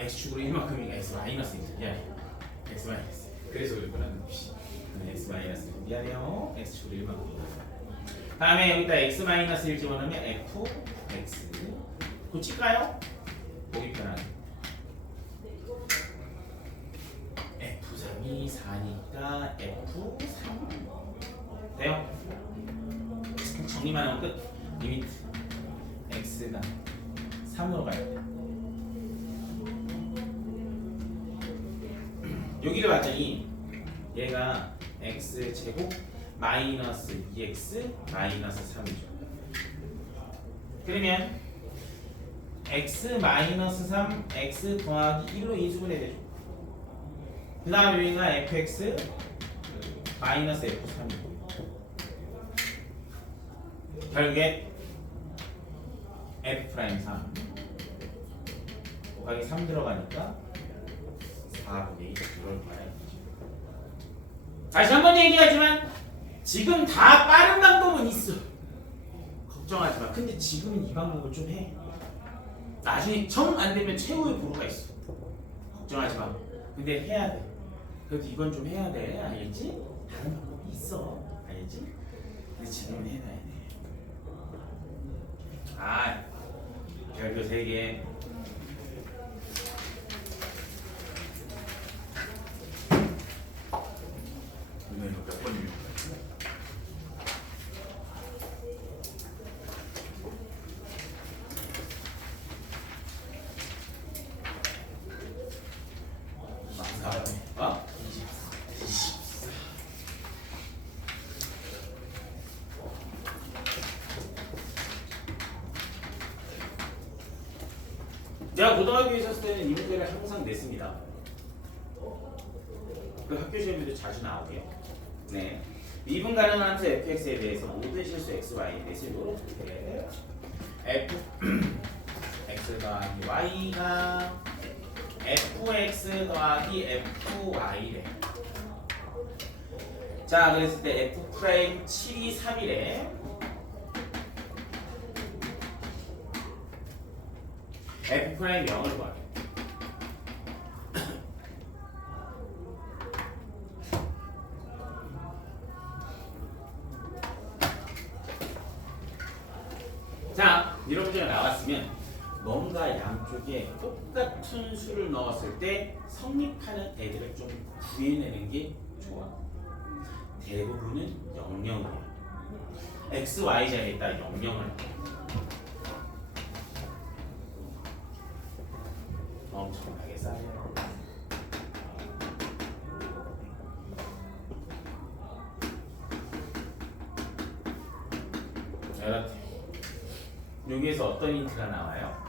x축으로 1만큼이니까 x 마이너스 1. 미안해. x 마이너스. 그래서 그랬구나. x 마이너스 1. 미안해요. x축으로 1만큼. 다음에 여기다 x 마이너스 1 집어넣으면 f x. 고칠까요? 보기 편하게. f3이 4니까 f3 돼요? 정리만 하면 끝. 리미트 x가 3으로 가야 돼. 여기를 봤더니 얘가 x 제곱 마이너스 2x 마이너스 3이죠. 그러면 x 마이너스 3 x 더하기 1로 인수분해 되죠. 그 다음 여기가 fx 마이너스 f3이고 결국에 f'3 곱하기 3 들어가니까 4분의 1 이걸 봐야지. 다시 한 번 얘기하지만 지금 다 빠른 방법은 있어. 걱정하지 마. 근데 지금은 이 방법을 좀 해. 나중에 정 안 되면 최후의 보루가 있어. 걱정하지 마. 근데 해야 돼. 그래도 이건 좀 해야 돼. 알겠지? 다른 방법이 있어. 알겠지? 근데 지금은 해놔야 돼. 별표 3개. 이거 몇 번이면 어? 24. 제가 고등학교에 있었을 때는 이 문제를 항상 냈습니다. 그 학교 시험에도 자주 나오고요. 네. 미분 가능한 함수 fx에 대해서 모든 실수 xy에 대해서 이렇게 f x 더하기 y가 fx 더하기 fy래. 자, 그랬을 때 f 프라임 7이 3이래. f 프라임 0을 구하게. 자, 이런 문제가 나왔으면 뭔가 양쪽에 똑같은 수를 넣었을 때 성립하는 애들을 좀 구해내는 게 좋아. 대부분은 00이야. x, y 자리에다 00을 엄청나게 쌓여요. 이렇게 여기에서 어떤 힌트가 나와요?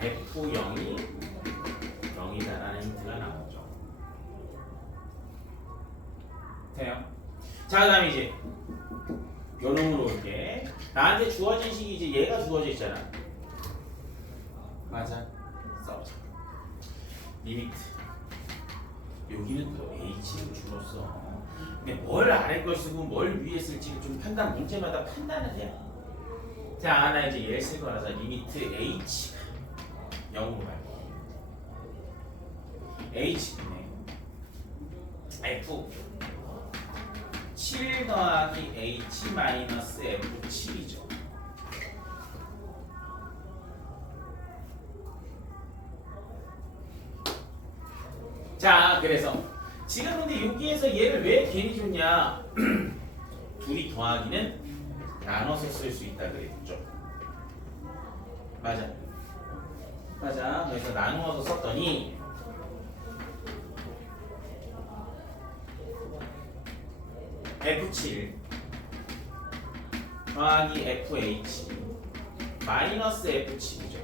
F0이 0이다라는 힌트가 나오죠. 돼요? 자, 그 다음에 이제 요놈으로 올게. 나한테 주어진 식이 이제 얘가 주어져 있잖아. 맞아. 써보자. 리미트. 여기는 또 h를 줄었어. 근데 뭘 아래 걸 쓰고 뭘 위에 쓸지 좀 판단, 문제마다 판단을 해야 돼. 자, 나 이제 얘를 쓸 거라서 리미트 h가 0으로 갈 거야. h는 f 7 더하기 h 마이너스 f7이죠. 자, 그래서 지금 근데 여기에서 얘를 왜 괜히 줬냐? 둘이 더하기는 나눠서 쓸 수 있다 그랬죠. 맞아. 맞아. 그래서 나누어서 썼더니 F7 더하기 FH 마이너스 F7이죠.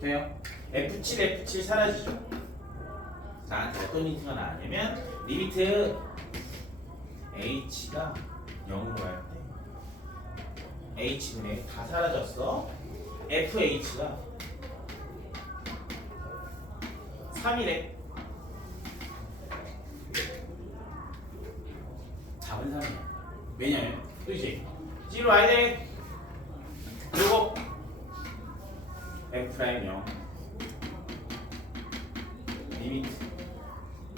돼요? F7, F7 사라지죠. 나한테 어떤 힌트가 나왔냐면 리미트 H가 0으로 갈 때 H분의 다 사라졌어. FH가 3이래. 답은 3이야. 왜냐면 또 이제 G로 와야 돼. 그리고 F'0 리미트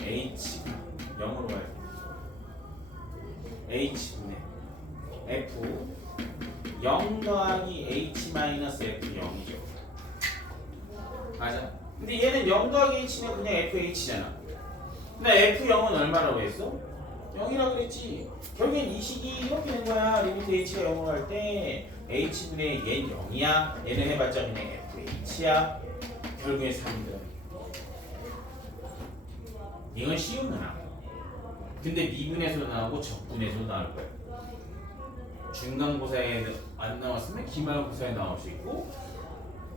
H가 0으로 갈 때 H분의 F 0 더하기 H 마이너스 F 0이죠. 맞아. 근데 얘는 0 더하기 H면 그냥 FH잖아. 근데 F0은 얼마라고 했어? 0이라고 그랬지. 결국엔 이 식이 이렇게 된 거야. 리미트 H가 0으로 갈 때 H분의 얘는 0이야. 얘는 해봤자 그냥 FH야. 결국엔 3이더라. 이건 쉬운 문항. 근데 미분에서 나오고 적분에서 나올 거야. 중간고사에 안 나왔으면 기말고사에 나올 수 있고,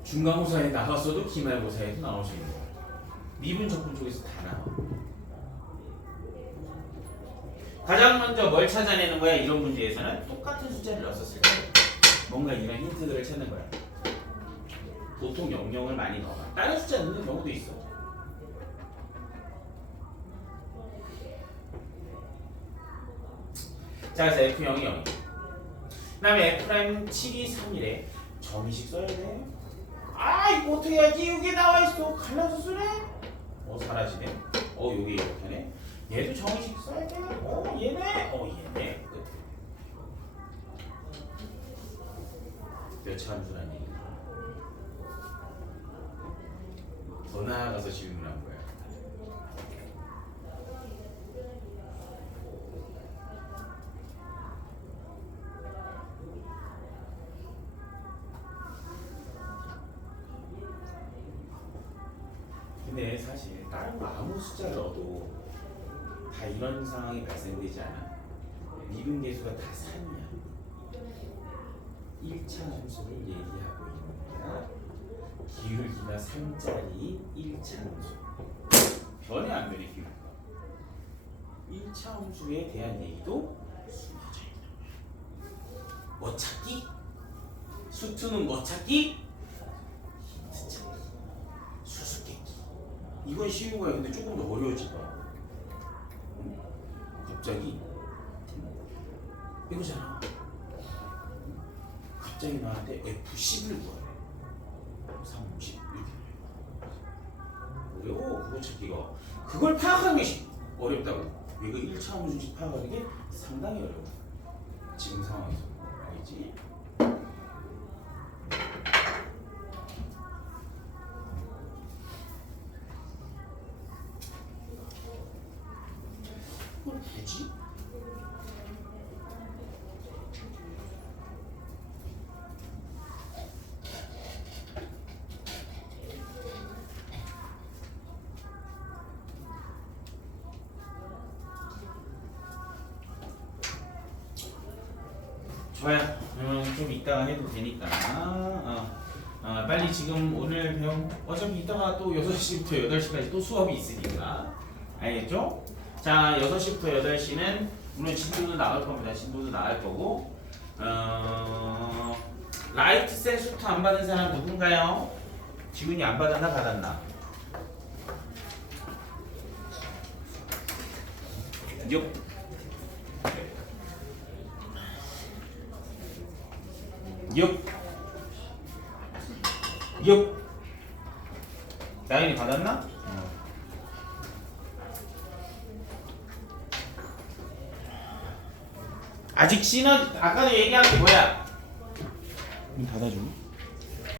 중간고사에 나왔어도 기말고사에도 나올 수 있는 거야. 미분 적분 쪽에서 다 나와. 가장 먼저 뭘 찾아내는 거야? 이런 문제에서는 똑같은 숫자를 넣었을 때 뭔가 이런 힌트들을 찾는 거야. 보통 00을 많이 넣어. 다른 숫자 넣는 경우도 있어. 자, 그래서 F0이 0. 그 다음에 F'7이 3이래. 정의식 써야 돼. 아, 이거 어떻게 해야지? 이게 나와있어. 갈라서 쓰래? 사라지네. 여기 이렇게 하네. 얘도 정의식 써야 돼. 얘네. 얘네. 끝. 몇 차 함수라는 얘기야. 더 나아가서 질문한 거야. 근데 사실 다른 거 아무 숫자를 넣어도 다 이런 상황이 발생되지 않아. 미분 계수가 다 3이야. 1차 함수를 얘기하고 있는 거야. 기울기가 3짜리 1차 함수. 변해 안 변해 기울기가. 1차 함수에 대한 얘기도 숨어져 있는 거야. 뭐 찾기? 수투는 뭐 찾기? 힌트 찾기. 수수께끼. 이건 쉬운 거야. 근데 조금 더 어려워질 거야. 응? 갑자기 이거잖아. 갑자기 나한테 F10을 구하래. 30 이렇게 어려워. 그거 찾기가. 그걸 파악하는 게 어렵다고. 이거 1차 함수인지 파악하는 게 상당히 어려워. 지금 상황에서. 알겠지? 그걸 굳이? 좋아요. 좀 이따가 해도 되니까. 빨리 지금 오늘 배운 어차피 이따가 또 6시부터 8시까지 또 수업이 있으니까. 알겠죠? 자, 6시부터 8시는 물론 진도도 나갈 겁니다. 진도도 나갈 거고. 라이트 셀 수트 안 받은 사람 누군가요? 지훈이 안 받았나 받았나? 6 나연이 받았나? 아직 시너지 아까도 얘기한 게 뭐야? 닫아줘.